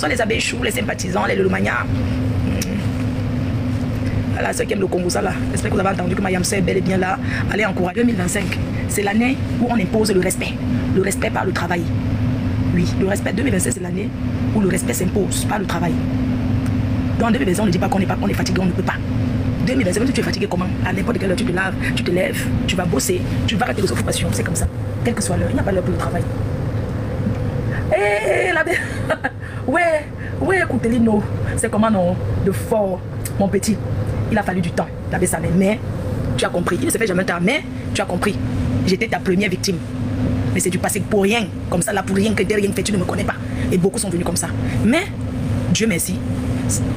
sont les abbés choux, les sympathisants, les lolomanias. Voilà, ceux qui aiment le Congo, ça là. J'espère que vous avez entendu que Mayam est bel et bien là. Allez encourager. 2025, c'est l'année où on impose le respect. Le respect par le travail. Oui, le respect. 2026, c'est l'année où le respect s'impose par le travail. Dans 2025, on ne dit pas qu'on est fatigué, on ne peut pas. 2025, même si tu es fatigué, comment? À n'importe quelle heure, tu te laves, tu te lèves, tu vas bosser, tu vas rater des occupations. C'est comme ça. Quelle que soit l'heure, il n'y a pas l'heure pour le travail. Hé, la belle. Ouais, Koutelino. C'est comment non? De fort, mon petit. Il a fallu du temps, la baisse sa mère. Mais tu as compris. Il ne se fait jamais tard, mais tu as compris. J'étais ta première victime. Mais c'est du passé pour rien. Comme ça, là, pour rien que derrière fait, tu ne me connais pas. Et beaucoup sont venus comme ça. Mais, Dieu merci,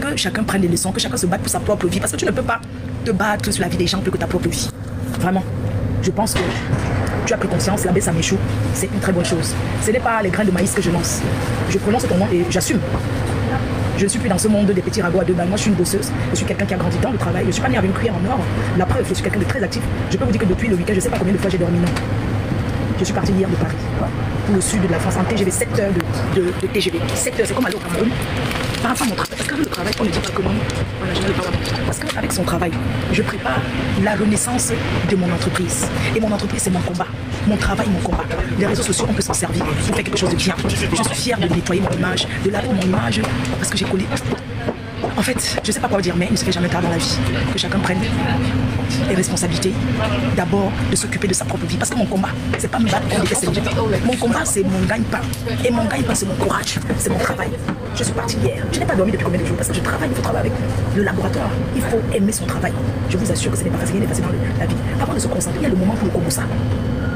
que chacun prenne des leçons, que chacun se batte pour sa propre vie. Parce que tu ne peux pas te battre sur la vie des gens plus que ta propre vie. Vraiment. Je pense que tu as pris conscience, la baisse à Méchou, c'est une très bonne chose. Ce n'est pas les grains de maïs que je lance. Je prononce ton nom et j'assume. Je ne suis plus dans ce monde des petits ragots à deux balles. Moi, je suis une bosseuse. Je suis quelqu'un qui a grandi dans le travail. Je ne suis pas né avec une cuillère en or. La preuve, je suis quelqu'un de très actif. Je peux vous dire que depuis le week-end, je ne sais pas combien de fois j'ai dormi. Non. Je suis parti hier de Paris pour le sud de la France en TGV, 7 heures de TGV. 7 heures, c'est comme aller au Cameroun. Par rapport à mon travail, parce qu'avec le travail, on ne dit pas comment. Voilà, je ne le parle pas. Parce qu'avec son travail, je prépare la renaissance de mon entreprise. Et mon entreprise, c'est mon combat. Mon travail, mon combat. Les réseaux sociaux, on peut s'en servir pour faire quelque chose de bien. Je suis fière de nettoyer mon image, de laver mon image, parce que j'ai collé. En fait, je ne sais pas quoi dire, mais il ne se fait jamais tard dans la vie. Que chacun prenne les responsabilités. D'abord, de s'occuper de sa propre vie. Parce que mon combat, c'est pas me battre contre des personnes. Mon combat, c'est mon gagne-pain. Et mon gagne-pain, c'est mon courage. C'est mon travail. Je suis partie hier. Je n'ai pas dormi depuis combien de jours parce que je travaille. Il faut travailler avec le laboratoire. Il faut aimer son travail. Je vous assure que ce n'est pas facile. Rien n'est facile dans la vie. Avant de se concentrer, il y a le moment pour le Komosa.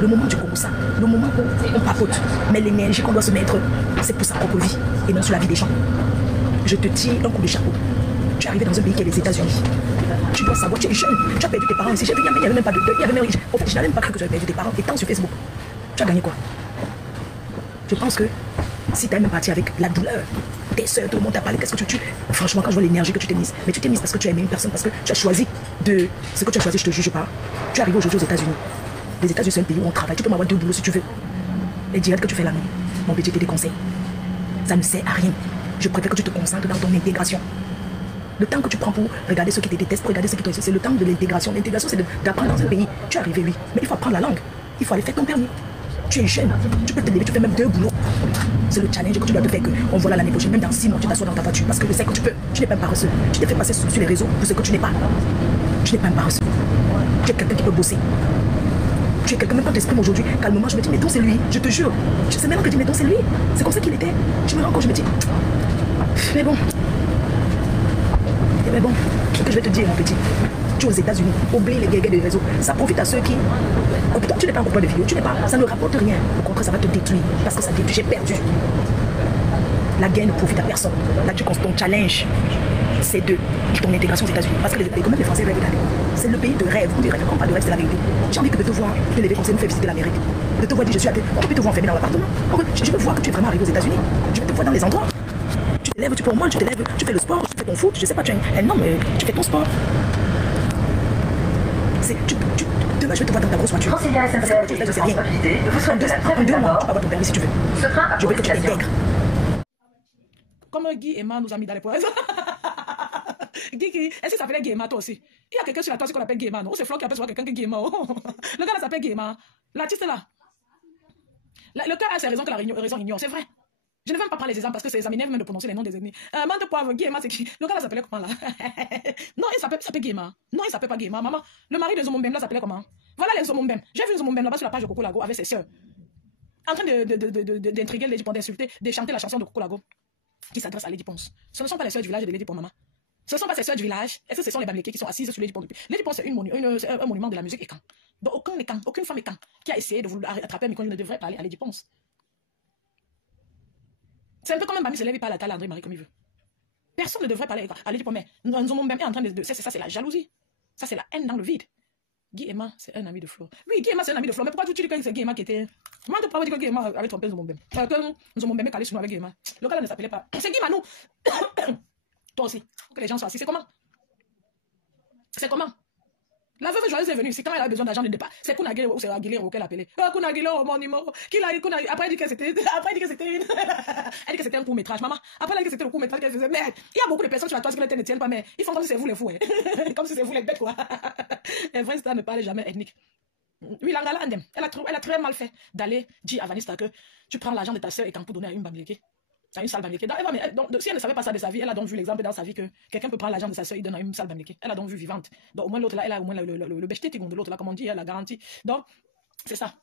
Le moment du Komosa. Le moment où on papote. Mais l'énergie qu'on doit se mettre, c'est pour sa propre vie et non sur la vie des gens. Je te tire un coup de chapeau. Tu es arrivé dans un pays qui est les États-Unis. Tu dois savoir, tu es jeune. Tu as perdu tes parents ici. Il n'y avait même pas de deuil. En fait, je n'avais même pas cru que tu avais perdu tes parents. Étant sur Facebook, tu as gagné quoi? Je pense que si tu es même parti avec la douleur, tes soeurs, tout le monde t'a parlé, qu'est-ce que tu... Franchement, quand je vois l'énergie que tu t'es mise, mais tu t'es mise parce que tu as aimé une personne, parce que tu as choisi de... Ce que tu as choisi, je te juge pas. Tu es arrivé aujourd'hui aux États-Unis. Les États-Unis, c'est un pays où on travaille. Tu peux m'avoir 2 boulots si tu veux. Et direct que tu fais la main. Mon petit, j'ai des conseils. Ça ne sert à rien. Je préfère que tu te concentres dans ton intégration. Le temps que tu prends pour regarder ceux qui te détestent, pour regarder ceux qui t'ont... C'est le temps de l'intégration. L'intégration, c'est d'apprendre dans un pays. Tu es arrivé, oui. Mais il faut apprendre la langue. Il faut aller faire ton permis. Tu es jeune. Tu peux te lever, tu fais même 2 boulots. C'est le challenge que tu dois te faire. On voit là l'année prochaine, même dans 6 mois, tu t'assois dans ta voiture. Parce que je sais que tu peux. Tu n'es pas un paresseux. Tu te fais passer sur les réseaux pour ce que tu n'es pas. Tu n'es pas un paresseux. Tu es quelqu'un qui peut bosser. Tu es quelqu'un, même quand tu exprimes aujourd'hui, calmement, je me dis, mais donc c'est lui. Je te jure. C'est maintenant que je dis, mais donc c'est lui. C'est comme ça qu'il était. Je me rends compte, je me dis, mais bon. Mais bon, ce que je vais te dire, mon petit, tu es aux États-Unis, oublie les guégués des réseaux. Ça profite à ceux qui. Oh putain, tu n'es pas encore pas de vidéo, tu n'es pas. Ça ne rapporte rien. Au contraire, ça va te détruire. Parce que ça détruit. J'ai perdu. La guerre ne profite à personne. Là, ton challenge, c'est de ton intégration aux États-Unis. Parce que même les Français rêvent d'aller. C'est le pays de rêve. On dirait quand pas de rêve, c'est la vérité. J'ai envie que de te voir, te lever comme ça, nous faire visiter l'Amérique. De te voir dire, je suis à terre. On peut te voir enfermé dans l'appartement. Je veux voir que tu es vraiment arrivé aux États-Unis. Je veux te voir dans les endroits. Tu te lèves, tu peux au moins, tu te lèves, tu fais le sport, tu fais ton foot, je sais pas, tu es un homme, tu fais ton sport. Demain, je vais te voir dans ta grosse voiture. Parce que je sais rien. En 2 mois, tu peux avoir ton permis si tu veux. Je veux que tu t'intègres. Comme Guy et Ma nous a mis dans les poils. Guy, est-ce que ça s'appelait Guéma toi aussi? Il y a quelqu'un sur la toile qu'on appelle Guéma, non? C'est Flo qui appelle souvent quelqu'un qui est Guéma. Le gars là s'appelle Guéma. L'artiste là. Le gars a ses raisons que la raison ignore, c'est vrai. Je ne vais même pas prendre les exemples parce que ça m'énerve même de prononcer les noms des ennemis. Mante Poivre, Guéma, c'est qui? Le gars là s'appelait comment là? Non, il s'appelle Guéma. Non, il s'appelle pas Guéma. Maman, le mari de Zomombem là s'appelait comment? Voilà les Zomombem. J'ai vu Zomombem là-bas sur la page de Coco Lago avec ses sœurs. En train d'intriguer Lady Ponce, d'insulter, de chanter la chanson de Coco Lago qui s'adresse à Lady Ponce. Ce ne sont pas les sœurs du village de Lady Ponce, maman. Ce ne sont pas ses sœurs du village. Est-ce que ce sont les Bamlékés qui sont assises sur Lady Ponce depuis? Lady Ponce, c'est un monument de la musique écan. Donc aucune femme écan qui a essayé de vouloir attraper un micro ne devrait parler à Lady Ponce. C'est un peu comme un Bami se lève et parle à André Marie comme il veut. Personne ne devrait parler à Lady Ponce. Mais Nzomombe est en train de... Ça, c'est la jalousie. Ça, c'est la haine dans le vide. Guy Emma, c'est un ami de Flo. Oui, Guy Emma, c'est un ami de Flo. Mais pourquoi tu dis que c'est Guy Emma qui était... Moi, tu peux dire que Guy Emma avait trompé Nzomombe. Que Nzomombe est calé sur nous avec Guy Emma. Le gars là ne s'appelait pas... C'est Guy Manou. Toi aussi. Que les gens soient assis. C'est comment? C'est comment? La veuve joyeuse est venue ici quand elle a besoin d'argent de départ. C'est Kunagile ou c'est Aguilera qu'elle appelait. Kunagile, mon numéro. Après, elle dit que c'était une. Elle dit que c'était un court-métrage, maman. Après, elle dit que c'était le court-métrage qu'elle faisait. Merde. Il y a beaucoup de personnes sur la toile qui ne tiennent pas, mais ils font comme si c'est vous les fous, hein. Comme si c'est vous les bêtes, quoi. Les vrais stars ne parlent jamais ethnique. Oui, Langala Andem. Elle a très mal fait d'aller dire à Vanessa que tu prends l'argent de ta soeur et pour donner à une bambileke. À une salle bambileke. Donc, si elle ne savait pas ça de sa vie, elle a donc vu l'exemple dans sa vie que quelqu'un peut prendre l'argent de sa soeur et donner à une salle bambileke. Elle a donc vu vivante. Donc, au moins l'autre là, elle a au moins le bêcheté de l'autre là, comme on dit, elle a garantie. Donc, c'est ça.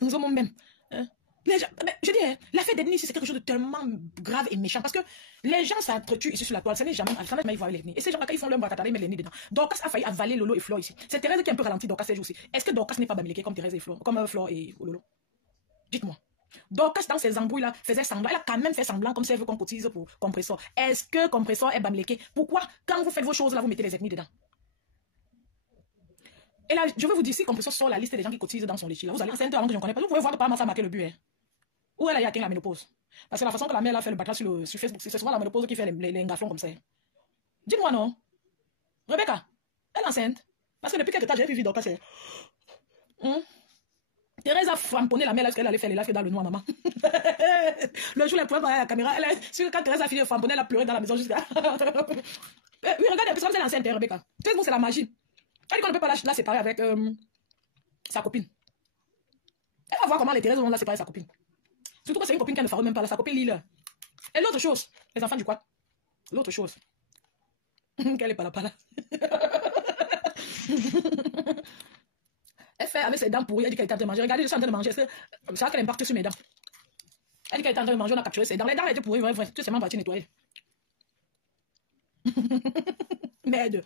Nous sommes même. Hein? Je dis, hein, l'affaire d'ethnie, c'est quelque chose de tellement grave et méchant parce que les gens s'entretuent ici sur la toile, ça n'est jamais ils voient l'ethnie. Et ces gens-là, quand ils font leur brakatari, ils mettent l'ethnie dedans. Dorcas a failli avaler Lolo et Flo ici. C'est Thérèse qui a un peu ralenti Dorcas ces jours-ci. Est-ce que Dorcas n'est pas bamileke comme Thérèse et Flo, comme Flo et Lolo? Dites-moi. Dorcas, dans ses embrouilles-là, faisait semblant. Elle a quand même fait semblant comme si elle veut qu'on cotise pour Compressor. Est-ce que Compressor est bamileke? Pourquoi, quand vous faites vos choses là, vous mettez les ethnies dedans? Et là, je vais vous dire, si Compressor sort la liste des gens qui cotisent dans son léchi, là, vous allez enceinte avant que je ne connais pas. Vous pouvez voir que Parma ça a marqué le but, hein. Où elle a atteint la ménopause. Parce que la façon que la mère a fait le battre sur Facebook, c'est souvent la ménopause qui fait les gaflons comme ça. Dites-moi non. Rebecca, elle est enceinte. Parce que depuis quelques temps, j'ai vu Dorcas. Thérèse a framponné la mère lorsqu'elle allait faire les lives dans le noir, maman. Le jour, elle pouvait voir la caméra. Quand Thérèse a fini de framponner, elle a pleuré dans la maison jusqu'à. Oui, regardez, parce que elle est enceinte, Rebecca. Facebook, c'est la magie. Elle dit qu'on ne peut pas la séparer avec sa copine. Elle va voir comment les Thérèse vont la séparer sa copine. Surtout que c'est une copine qui ne fera même pas là, sa copine Lille. Et l'autre chose, les enfants du quoi? L'autre chose. Qu'elle est pas là. Elle fait avec ses dents pourries, elle dit qu'elle est en train de manger. Regardez, je suis en train de manger. C'est ça qu'elle impacte sur mes dents. Elle dit qu'elle est en train de manger, on a capturé ses dents. Les dents étaient pourries, vrai. Tu sais même pas nettoyer. Merde.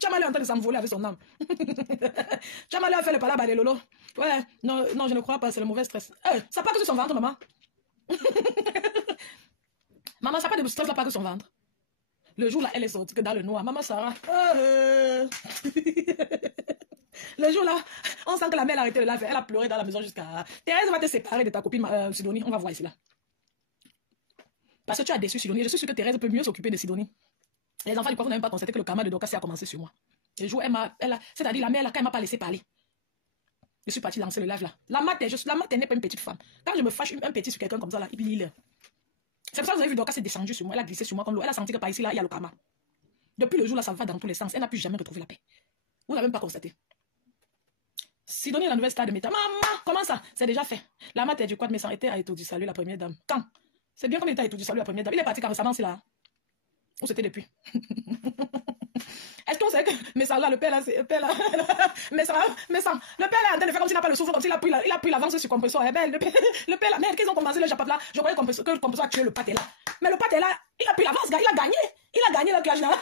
Chamale est en train de s'envoler avec son âme. Chamale a fait le palabre des Lolo. Ouais, non, je ne crois pas, c'est le mauvais stress. Ça part que sur son ventre, maman. Maman, ça part de stress, ça part que son ventre. Le jour là, elle est sortie que dans le noir. Maman Sarah. Le jour là, on sent que la mère a arrêté de la faire. Elle a pleuré dans la maison jusqu'à... Thérèse va te séparer de ta copine Sidonie. On va voir ici là. Parce que tu as déçu Sidonie. Je suis sûre que Thérèse peut mieux s'occuper de Sidonie. Les enfants du coffre n'ont même pas constaté que le karma de Dorcas a commencé sur moi. Le jour, c'est-à-dire la mère là, quand elle m'a pas laissé parler. Je suis partie lancer le live là. La mat n'est pas une petite femme. Quand je me fâche un petit sur quelqu'un comme ça là, il est. C'est pour ça que vous avez vu Dorcas s'est descendue sur moi. Elle a glissé sur moi comme l'eau. Elle a senti que par ici là, il y a le karma. Depuis le jour là, ça va dans tous les sens. Elle n'a plus jamais retrouvé la paix. Vous n'avez même pas constaté. Sidonie est la nouvelle star de Méta. Maman, comment ça? C'est déjà fait. La mat est du quad, mais ça a été à Eto'o du Salut, la première dame. Quand? C'est bien comme il était à Eto'o du Salut, la première dame. Il est parti quand récemment, c'est là. Où c'était depuis? Est-ce qu'on sait que mais ça là, le père là, c'est le père là, mais ça, le père là est en train de faire comme s'il n'a pas le souffle, comme s'il a pris l'avance sur Compressor. Eh ben, le père là, merde, qu'ils ont commencé le japap là, je croyais que le Compressor a tué le pâté là. Mais le pâté là, il a pris l'avance, gars, il a gagné le clash là.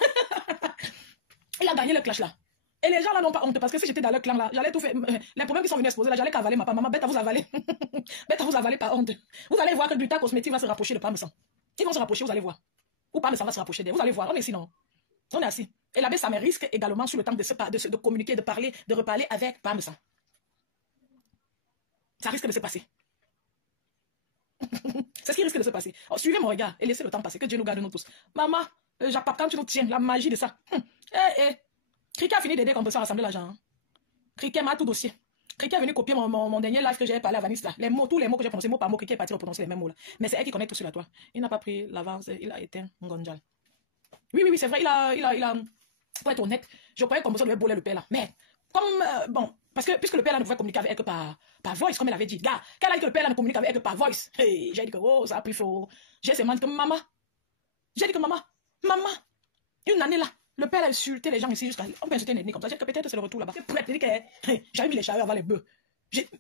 Il a gagné le clash là. Et les gens là n'ont pas honte parce que si j'étais dans leur clan là, j'allais tout faire. Les problèmes qui sont venus exposer là, j'allais cavaler ma maman, bête à vous avaler. Bête à vous avaler par honte. Vous allez voir que Gluta Cosmétique va se rapprocher de Parmesan. Ils vont se rapprocher, vous allez voir. Ou Parmesan va se rapprocher d'elle. Vous allez voir, on est ici non. On est assis. Et l'abbé, ça me risque également sur le temps de communiquer, de parler, de reparler avec Parmesan. Ça risque de se passer. C'est ce qui risque de se passer. Oh, suivez mon regard et laissez le temps passer. Que Dieu nous garde nous tous. Maman, Japap, quand tu nous tiens, la magie de ça. Criquet a fini d'aider Compressor à rassembler l'argent. Hein. Criquet m'a tout dossier. Criquet est venu copier mon dernier live que j'ai parlé à Vanessa. Les mots, tous les mots que j'ai prononcés mot par mot, Criquet est parti reprononcer les mêmes mots là. Mais c'est elle qui connaît tout sur la toile. Il n'a pas pris l'avance, il a éteint Ngonjal. Oui, c'est vrai, il a, pour être honnête, je croyais qu'on devait bouler le père là. Mais, comme, bon, parce que, puisque le père là ne pouvait communiquer avec elle que par voice, comme elle avait dit, gars, qu'elle a dit que le père là ne communique avec elle que par voice. Hey, j'ai dit que, oh, ça a pris faux. J'ai seulement dit que maman, une année là, le père a insulté les gens ici jusqu'à, on peut insulter une ethnie comme ça, j'ai dit que peut-être c'est le retour là-bas. C'est prêt, j'ai dit que, j'avais mis les chariots avant les bœufs.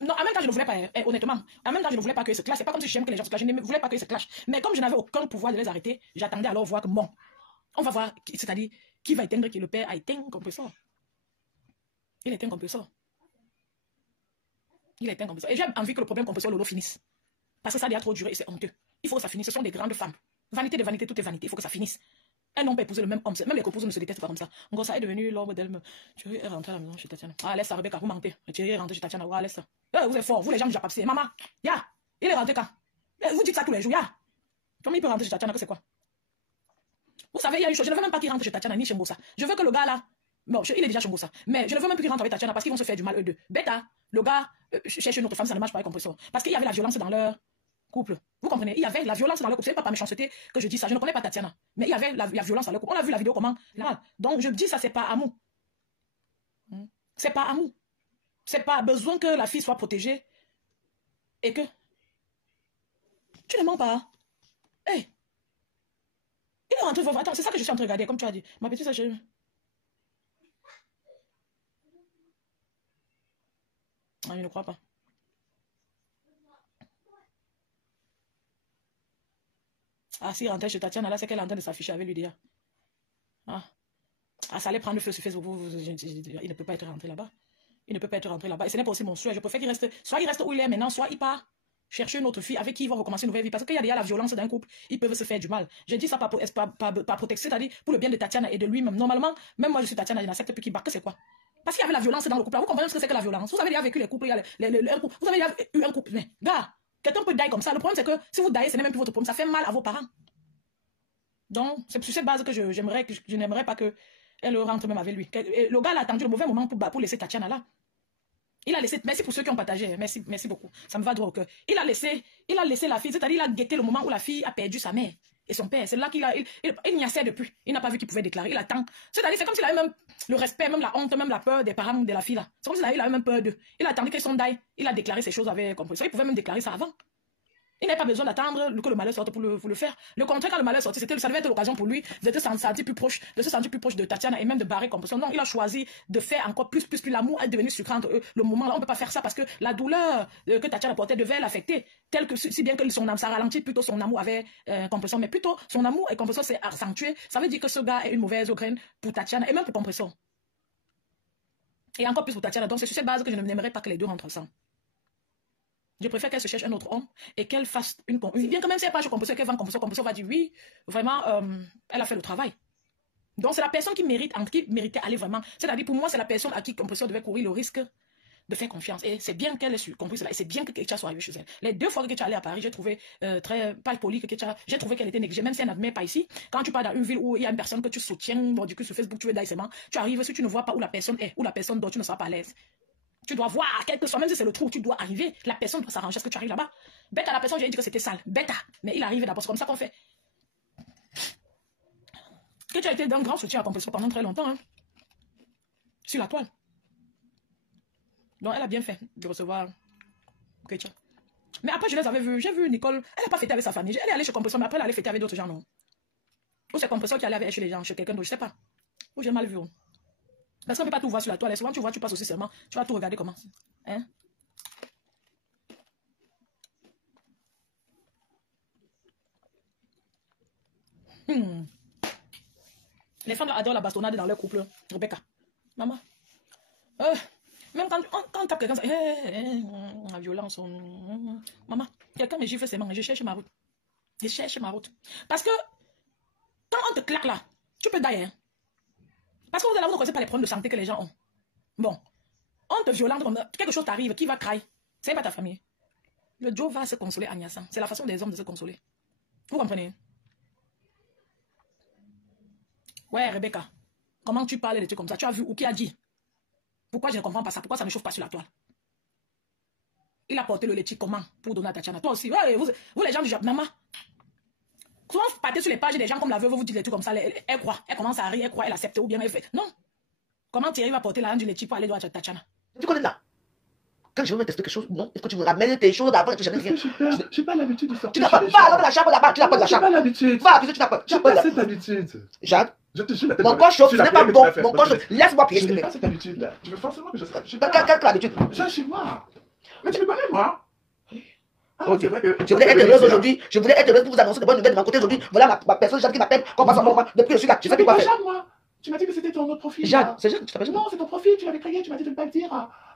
Non, en même temps, je ne voulais pas, honnêtement, en même temps, je ne voulais pas que se clashent. C'est pas comme si j'aime que les gens se clashent, je ne voulais pas que se clashent. Mais comme je n'avais aucun pouvoir de les arrêter, j'attendais alors voir que bon, on va voir, c'est-à-dire, qui va éteindre, qui le père a éteint Compressor. Il éteint Compressor. Il éteint Compressor. Et j'ai envie que le problème Compressor Lolo finisse. Parce que ça a déjà trop duré et c'est honteux. Il faut que ça finisse. Ce sont des grandes femmes. Vanité de vanité, tout est vanité. Il faut que ça finisse. Elles n'ont pas épousé le même homme. Même les couples ne se détestent pas comme ça. Donc ça est devenu l'ombre d'elle. Thierry est rentré à la maison chez Tatiana. Ah, laisse ça, Rebecca, vous mentez. Thierry est rentré chez Tatiana. Ah, laisse ça. Vous êtes forts, vous les gens du Japap, c'est maman. Ya, il est rentré quand? Vous dites ça tous les jours, ya. Comment il peut rentrer chez Tatiana, que c'est quoi? Vous savez, il y a une chose, je ne veux même pas qu'il rentre chez Tatiana ni chez Mbossa. Je veux que le gars là, bon, il est déjà chez Mbossa, mais je ne veux même plus qu'il rentre avec Tatiana parce qu'ils vont se faire du mal eux deux. Bêta, le gars cherche une autre femme, ça ne marche pas avec Compressor. Parce qu'il y avait la violence dans leur couple. Vous comprenez? Il y avait la violence dans leur couple. C'est pas par méchanceté que je dis ça. Je ne connais pas Tatiana, mais il y avait la violence dans leur couple. On a vu la vidéo comment là. Donc je dis ça, c'est pas amour. C'est pas amour. C'est pas besoin que la fille soit protégée et que tu ne mens pas. Hey. Il est rentré. Attends, c'est ça que je suis en train de regarder, comme tu as dit. Ma petite, ça, je... Ah, je ne crois pas. Ah, s'il rentrait chez Tatiana, là, c'est qu'elle est en train de s'afficher avec lui déjà. Ah, ça allait prendre le feu sur Facebook. Il ne peut pas être rentré là-bas. Il ne peut pas être rentré là-bas. Et ce n'est pas aussi mon souhait. Je préfère qu'il reste, soit il reste où il est maintenant, soit il part chercher une autre fille avec qui il va recommencer une nouvelle vie. Parce qu'il y a déjà la violence d'un couple. Ils peuvent se faire du mal. Je dis ça par protection, c'est-à-dire pour le bien de Tatiana et de lui-même. Normalement, même moi je suis Tatiana, je n'accepte plus qu'il barque. C'est quoi? Parce qu'il y avait la violence dans le couple. Vous comprenez ce que c'est que la violence? Vous avez déjà vécu les couples, vous avez déjà eu un couple. Mais, gars, quelqu'un peut die comme ça. Le problème, c'est que si vous diez, ce n'est même plus votre problème. Ça fait mal à vos parents. Donc, c'est sur cette base que je n'aimerais pas qu'elle rentre même avec lui. Le gars a attendu le mauvais moment pour laisser Tatiana là. Il a laissé, merci pour ceux qui ont partagé, merci beaucoup, ça me va droit au cœur. Il a laissé la fille, c'est-à-dire il a guetté le moment où la fille a perdu sa mère et son père. C'est là qu'il il n'y a depuis. Il n'a pas vu qu'il pouvait déclarer, il attend. C'est-à-dire c'est comme s'il avait même le respect, même la honte, même la peur des parents de la fille là. C'est comme s'il avait même peur d'eux. Il a attendu qu'ils sont die, il a déclaré ces choses avec Compressor. Il pouvait même déclarer ça avant. Il n'avait pas besoin d'attendre que le malheur sorte pour le faire. Le contraire, quand le malheur sortait, ça devait être l'occasion pour lui de se sentir plus proche de Tatiana et même de barrer Compressor. Non, il a choisi de faire encore plus l'amour est devenu sucrant entre eux. Le moment là, on ne peut pas faire ça parce que la douleur que Tatiana portait devait l'affecter. Tel que si bien que son âme, ça ralentit plutôt son amour avec Compressor, mais plutôt son amour et Compressor s'est accentué. Ça veut dire que ce gars est une mauvaise graine pour Tatiana et même pour Compressor. Et encore plus pour Tatiana. Donc c'est sur cette base que je n'aimerais pas que les deux rentrent ensemble. Je préfère qu'elle se cherche un autre homme et qu'elle fasse une... Bien que même si elle passe chez Compressor, qu'elle vend Compressor va dire oui, vraiment, elle a fait le travail. Donc c'est la personne qui méritait aller vraiment. C'est-à-dire pour moi, c'est la personne à qui Compressor devait courir le risque de faire confiance. Et c'est bien qu'elle ait compris cela. Et c'est bien que Ketia soit arrivée chez elle. Les deux fois que Ketia allait à Paris, j'ai trouvé pas poli que Ketia, j'ai trouvé qu'elle était négligée, même si elle n'admet pas ici. Quand tu pars dans une ville où il y a une personne que tu soutiens, bon, du coup sur Facebook, tu veux d'ailleurs, tu arrives, si tu ne vois pas où la personne est, où la personne dort, tu ne seras pas à l'aise. Tu dois voir, quel que soit, même si c'est le trou où tu dois arriver, la personne doit s'arranger à ce que tu arrives là-bas. Bête à la personne, j'ai dit que c'était sale. Bête à. Mais il arrive d'abord, c'est comme ça qu'on fait. Que tu as été d'un grand soutien à Compressor pendant très longtemps, hein, sur la toile. Donc elle a bien fait de recevoir Ketia. Mais après, je les avais vus. J'ai vu Nicole, elle n'a pas fêté avec sa famille. Elle est allée chez Compressor, mais après, elle allait fêter avec d'autres gens, non. Ou c'est Compressor qui allait avec chez les gens, chez quelqu'un d'autre, je sais pas. Ou j'ai mal vu. Parce qu'on ne peut pas tout voir sur la toile. Et souvent, tu vois, tu passes aussi seulement. Tu vas tout regarder comment. Hein? Les femmes adorent la bastonnade dans leur couple. Rebecca. Maman. Même quand on tape quelqu'un, la violence. Maman, quelqu'un me gifle ses mains. Je cherche ma route. Je cherche ma route. Parce que quand on te claque là, tu peux d'ailleurs. Parce que vous ne connaissez pas les problèmes de santé que les gens ont. Bon, on te violente, quelque chose t'arrive, qui va crier? C'est pas ta famille. Le Joe va se consoler en Nyassan. C'est la façon des hommes de se consoler. Vous comprenez? Ouais, Rebecca, comment tu parles de trucs comme ça? Tu as vu ou qui a dit? Pourquoi je ne comprends pas ça? Pourquoi ça ne chauffe pas sur la toile? Il a porté le laitier comment? Pour donner à Tatiana. Toi aussi, ouais, vous les gens du Japon, maman. Souvent, vous partez sur les pages des gens comme la veuve, vous dites des trucs comme ça, elle croit, elle commence à rire, elle croit, elle accepte ou bien elle fait. Non. Comment Thierry va porter la reine du laitier pour aller droit à Tatiana? Tu connais là? Quand je veux me tester quelque chose, non. Est-ce que tu me ramènes tes choses d'avant et que je n'ai rien? Je n'ai pas l'habitude de sortir. Tu n'as pas la chambre là-bas, tu n'as pas de la chambre. Je n'ai pas l'habitude. Va, tu n'as pas cette habitude. Jade, je te jure, mon corps chauffe, ce n'est pas bon. Mon corps chauffe. Laisse-moi prier. Je n'ai pas cette habitude là. Tu veux forcément que je sois. Quelle habitude? Je suis chez moi. Mais tu me connais, moi. Je voulais être heureuse aujourd'hui. Je voulais être heureuse pour vous annoncer de bonnes nouvelles de mon côté aujourd'hui. Voilà ma personne, Jade, qui m'appelle. Depuis je suis là. Je sais plus quoi faire. Moi. Tu m'as dit que c'était ton autre profil. Jade, c'est Jade, tu t'appelles Jade? Non, c'est ton profil, tu l'avais créé, tu m'as dit de ne pas le dire.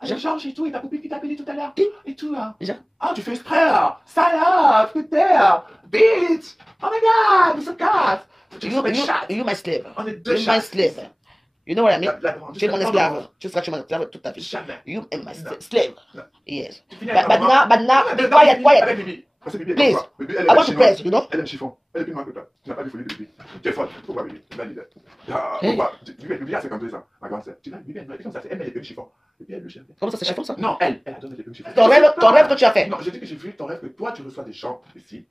Georges et tout, et ta copine qui t'a appelé tout à l'heure. Et tout. Jade. Ah, tu fais exprès. Salope, putain. Bitch. Oh my god, you're so cat. You my slave. On est deux You my slave. You know what I mean? Tu es mon esclave. Tu seras mon esclave toute ta vie. Jamais. You are my slave. Yes. But now, quiet. Parce que Bibi, Please. Bibi, elle I aime want to chinois. press, you know. Elle aime chiffon. Elle est plus noire que toi. Tu n'as pas vu folie de Bibi. Tu es folle. Pourquoi Bibi? Valide. Hey. Pourquoi? Bibi a 52 ans. Ma grande sœur. Tu vois, Bibi, elle est comme ça. Elle met les petits chiffons. Et puis elle le cherche. Comment ça, c'est chiffon ça? Non, elle adore les petits chiffons. Ton rêve que tu as fait. Non, je dis que j'ai vu ton rêve que toi, tu reçois des gens ici.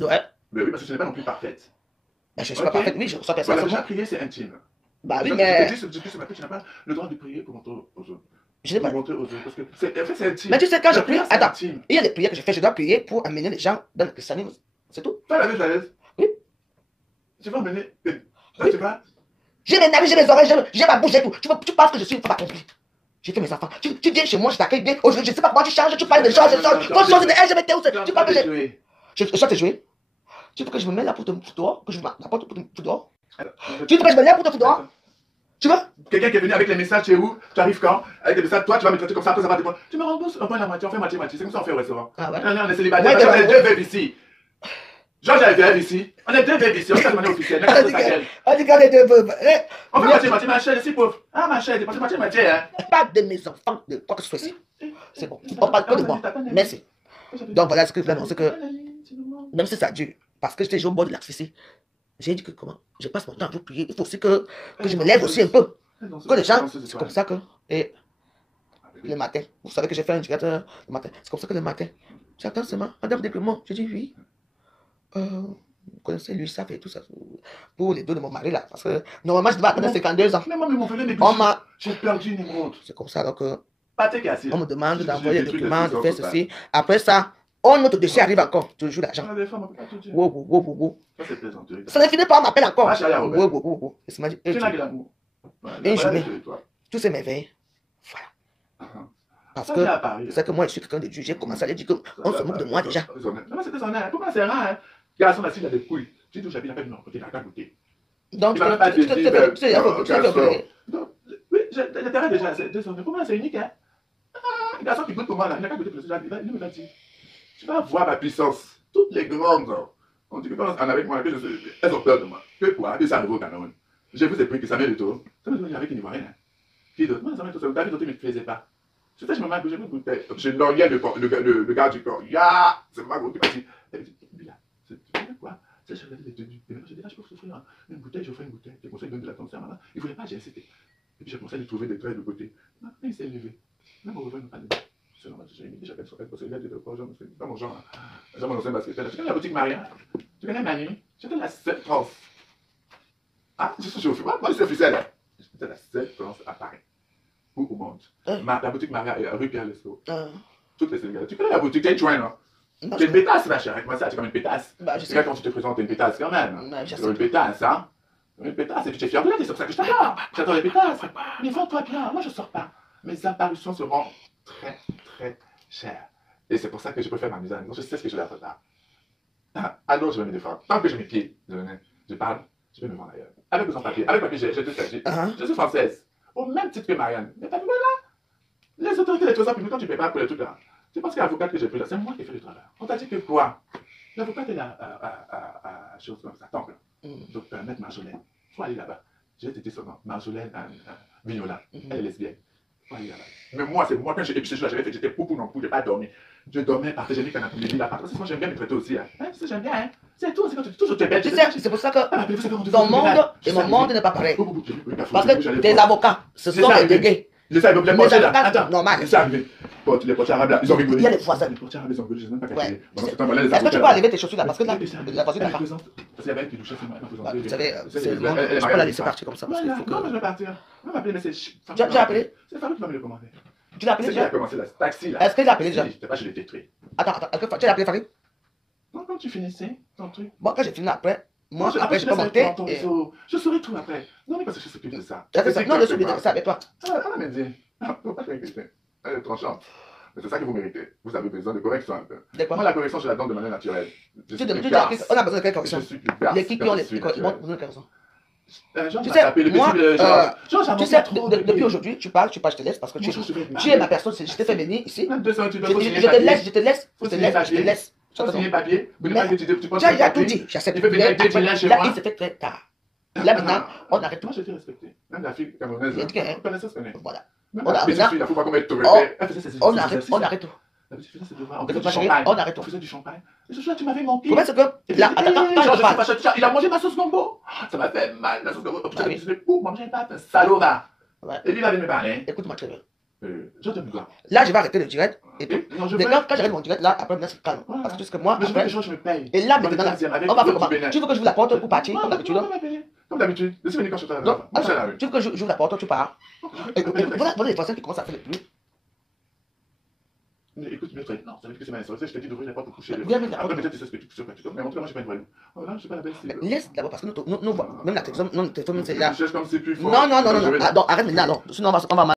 Ouais. Mais oui, parce que ce n'est pas non plus parfaite. Ben, je suis pas parfaite, oui, je reçois personne. Voilà, déjà prier, c'est intime. Bah oui, Je mais. te dis ce matin, tu n'as pas le droit de prier pour montrer aux autres. Je sais pas. Pour montrer aux autres. Parce que c'est intime. Mais tu sais, quand je prie, c'est attends, intime. il y a des prières que je fais, je dois prier pour amener les gens dans le christianisme. C'est tout. Toi, la vie, Jalès. Oui. Tu vas emmener. Là, Oui. tu vas. J'ai mes nariz, j'ai mes oreilles, j'ai ma bouche, j'ai tout. Tu penses que je suis une femme accomplie. J'ai fait mes enfants. Tu viens chez moi, je t'accueille bien. Aujourd'hui, je sais pas comment tu changes, tu parles de choses, de choses. Quand tu changes de LGBT, tu parles que j'ai. Je dois te jouer. Tu veux que je me mette là pour te foutre dehors? Que je m'apporte pour te foutre dehors? Tu veux que je me mette là pour te foutre dehors? Tu veux? Quelqu'un qui est venu avec les messages, tu es où? Tu arrives quand? Avec les messages, toi, tu vas me traiter comme ça, après ça va dépendre. Tu me rembourses un point la moitié, on fait moitié-moitié. C'est comme ça on fait au restaurant. Ah ouais? Non, on est célibataire. On est deux veuves ici. Georges a des veuves ici. On est deux veuves ici. On fait de manière officielle. On dit qu'on est deux veuves. On fait moitié-moitié, ma chère, c'est pauvre. Ah, ma chère, c'est moitié-moitié, hein. Pas de mes enfants, de quoi que ce soit ici. C'est bon. On parle que de moi. Merci. Donc voilà ce que je veux annoncer que. Même si ça dure, parce que j'étais au bord de l'asphyxie, j'ai dit que comment je passe mon temps à vous prier. Il faut aussi que je me lève aussi un peu. Que les gens, c'est comme ça que. Et le matin, vous savez que j'ai fait un indicateur le matin. C'est comme ça que le matin, j'attends seulement. Madame Déclement, je dis oui. Vous connaissez lui, ça fait tout ça pour les deux de mon mari là. Parce que normalement, je devais attendre 52 ans. Mais moi, mon frère, j'ai perdu une émeraude. C'est comme ça alors que. Pâté cassé. On me demande d'envoyer des documents, de faire ceci. Après ça, autre dossier arrive encore. Toujours l'argent. Wow. Ça, c'est plaisanterie. Ça ne finit pas, on m'appelle encore. Ah, chérie, Robert. Wow. Tu n'as que l'amour. Une journée. Tous ces merveilles. Voilà. Parce que c'est que moi, je suis quelqu'un de Dieu. J'ai commencé à lui dire qu'on se moque de moi déjà. Non, c'est déshonnête. Pourquoi c'est rare, hein? Garçon assis, il a des couilles. Tu dis, j'habite, il n'a pas de côté, il n'a pas goûté. Donc, tu vas tu sais, oui, l'intérêt déjà, c'est déshonnête. Pour moi, c'est unique, hein? Un garçon qui goûte pour moi, là, il n'a pas goûté pour le sujet. Il me dit, tu vas voir ma puissance. Toutes les grandes, on dit que quand on est avec moi, elles ont peur de moi. Que quoi? Que ça arrive au Cameroun. Je vous ai pris que ça vient de tout. Ça veut dire avec une Ivoirienne. Qui d'autre? Moi, ça vient de tout ça. David, ne me plaisait pas. Je fais, je me mets à bouger, je l'oriente le gars du corps. Ya! C'est ma groupe qui m'a dit, elle dit, là, c'est quoi? C'est je regardais les tenues. Et maintenant, je dis, je peux offrir une bouteille, j'offre une bouteille. J'ai conseillé de donner de l'attention à maman. Il ne voulait pas, j'ai insisté. Et puis j'ai commencé à lui trouver des traits de côté. Non, il s'est levé. Même au revoir, il m'a pas levé. C'est normal, j'ai mis, j'appelle son parce qu'il a dit, c'est pas mon genre. J'ai mon ancien basketteur. Tu connais la boutique Maria? Tu connais Manu? J'étais la seule France. Ah, je suis chauffeur. Moi, je suis officiel. J'étais la seule France à Paris. Ou au monde. La boutique Maria est rue Pierre-Lescot. Toutes les Sénégalais. Tu connais la boutique H1, non? Tu es une pétasse, ma chérie. Moi, ça, tu es comme une pétasse. C'est là quand tu te présentes, t'es une pétasse quand même. Tu es une pétasse, hein? Une pétasse. Et puis tu es fier de là, c'est pour ça que je t'adore. J'adore les pétasses. Mais vends-toi bien. Moi, je sors pas. Mes apparitions seront très, très chères. Et c'est pour ça que je préfère m'amuser. Donc, je sais ce que je vais faire. Alors, je vais me défendre. Tant que j'ai mes pieds, je parle, je vais me vendre ailleurs. Avec ou sans papier. Avec papier, j'ai tout fait. Je suis française. Au même titre que Marianne. Mais t'as vu là? Les autorités des trésors publics, quand tu payes pas pour les trucs là, tu penses que l'avocat que j'ai pris là, c'est moi qui ai fait le travail. On t'a dit que quoi? L'avocat est là à chose comme ça, temple. Donc, Maître Marjolaine, faut aller là-bas. J'ai été son nom, Marjolaine Vignola. Elle est lesbienne. Faut aller là-bas. Mais moi, c'est moi, quand j'ai épicé, j'étais poupou non plus, j'ai pas dormi. Je dormais par terre, j'ai mis canapé, j'ai mis là-bas. Moi, j'aime bien me traiter aussi. Hein, j'aime bien, hein. C'est tout, c'est quand tu toujours tu es belle. Tu sais, c'est pour ça que ton monde et mon monde n'est pas pareil. Parce que tes avocats, ce sont des gays. Je sais, les portiers là. Attends, normal. C'est arrivé. Les portiers arabes là, ils ont rigolé. Il y a des voisins. Les portiers arabes, ils ont rigolé, je sais même pas Ouais. qu'à Est-ce que tu peux enlever tes chaussures là? Parce que là, la voisine n'a pas. Parce qu'il y avait elle qui touchait, c'est moi. Vous savez, c'est le monde. Je peux pas la laisser partir comme ça. Voilà, non, je vais partir. On va m'appeler, mais c'est. J'ai appelé. C'est Farouk qui va me le commander. Tu l'as appelé C'est qui a déjà? commencé là, taxi là. Est-ce qu'il a appelé déjà? Je sais pas, je l'ai détruit. Attends, est-ce que tu l'as appelé Farid? Non, quand tu finissais ton truc. Moi, quand j'ai fini après, moi, Après, après, je j'ai pas monté. Je saurai tout après. Non, mais parce que je sais plus de ça. Non, je suis bien ça avec toi. Ah, mais dis. Non, faut pas t'inquiéter. Elle est tranchante. Mais c'est ça que vous méritez. Vous avez besoin de correction un peu. Moi, la correction, je la donne de manière naturelle. On a besoin de quelle correction? Je suis plus garce. Les qui ont les besoin de correction? Tu sais, moi, tu sais, depuis aujourd'hui, tu parles, je te laisse parce que tu es ma personne. Je t'ai fait venir ici. Je te laisse. Tu vas signer papier. J'ai tout dit. J'accepte. Là, il se fait très tard. Là, maintenant, on arrête tout. Moi, je t'ai respecté. Même la fille camerounaise. Voilà. On arrête tout. On arrête tout. Tu faisais ses devoirs. On Mais faisait ma du chérie, champagne. on arrête On tout. faisait du champagne. Et ce jour-là, tu m'avais manqué. Comment est-ce que là, attends, Il a mangé ma sauce gombo. Ça m'a fait mal, la sauce gombo. Putain, Ah oui. je disais, pour manger pas, t'es un salaud, va. Ouais. Et lui, il va venir me parler. Écoute-moi très bien. Je t'aime pas. Là, je vais arrêter le direct et tout. Non, je Mais veux. quand j'arrête mon direct, là, après, maintenant, c'est calme. Voilà. Parce que, parce que moi, Mais je veux après, que je me paye. et là, Dans le maintenant, 15e, avec on va faire l'autre comment? du Bénin. Tu veux que j'ouvre la porte pour partir, comme d'habitude? Comme d'habitude. Laisse venir quand je suis à la Non, rue. Moi, je suis à la rue. tu veux que j'ouvre la porte, tu pars. Et voilà les Français qui commencent à faire le plus. Mais écoute, maître, non, ça veut dire que c'est ma soeur. Je t'ai dit d'ouvrir la porte pour coucher. Viens, viens, Après, peut-être tu sais ce que tu fais. Mais en tout cas, moi, je suis pas une voilée. Oh là, je suis pas la belle. Mais laisse d'abord parce que nous, même la télévision, même c'est là. Tu cherches comme c'est plus fort. Non, non, non, non, non. Ah, donc, arrête maintenant, non. Sinon, on va